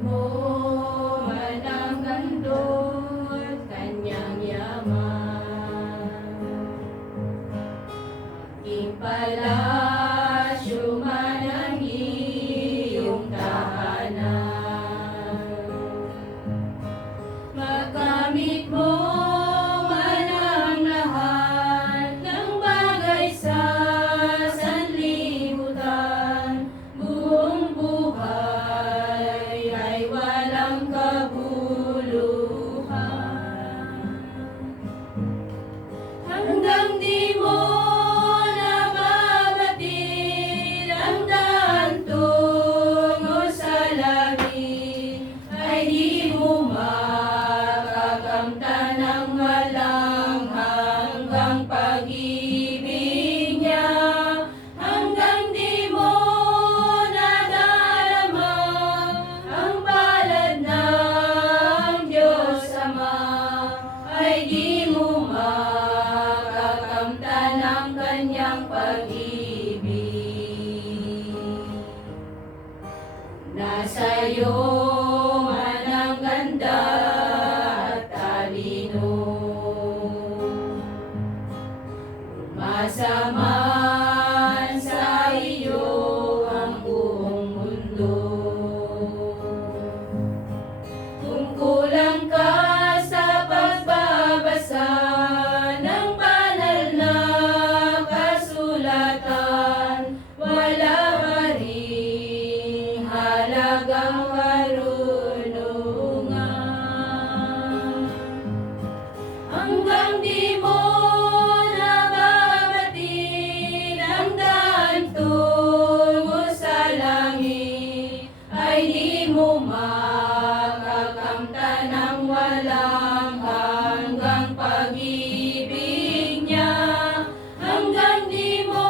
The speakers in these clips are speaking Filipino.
mo man ang gando't kanyang yaman. Maging palasyo man ang iyong tahanan, magamit mo man ang lahat ng bagay sa sanlibutan, buong buhay ay walang kabuluhan. Hanggang di mo nababatid ang daan tungo sa langit, ay di mo makakamtan ang walang hanggang pag-ibig niya. Hanggang di mo nadarama ang palad ng Diyos Ama, ay di mo makakamtan ang kanyang pag-ibig. Nasa'yo man ang ganda at talino, masaman sa iyo ang buong mundo. Kung kulang ka sa pagbabasa ng banal na kasulatan, wala pa ring halagang karunungan. Hanggang di mo nababatid ang daan tungo sa langit, ay di mo makakamtan ang walang hanggang pag-ibig niya. Hanggang di mo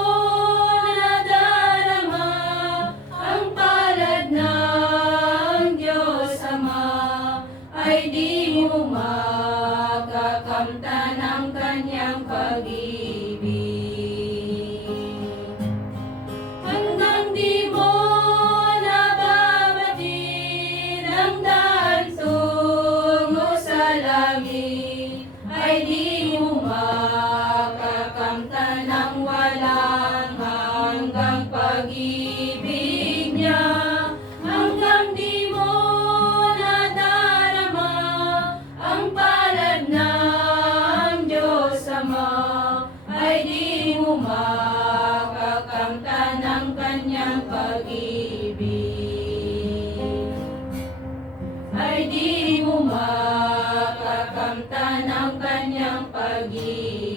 nadarama ang palad ng Diyos Ama, ay di mo makakamtan ang kanyang pag-ibig. Hanggang di mo nababatid ang daan tungo sa langit, ay di mo makakamtan ang walang hanggang pag-ibig niya. Hanggang di mo nadarama ang palad ng Diyos Ama, ay di mo makakamtan ang kanyang pag-ibig. Ay di mo makakamtan ang kanyang pag-ibig.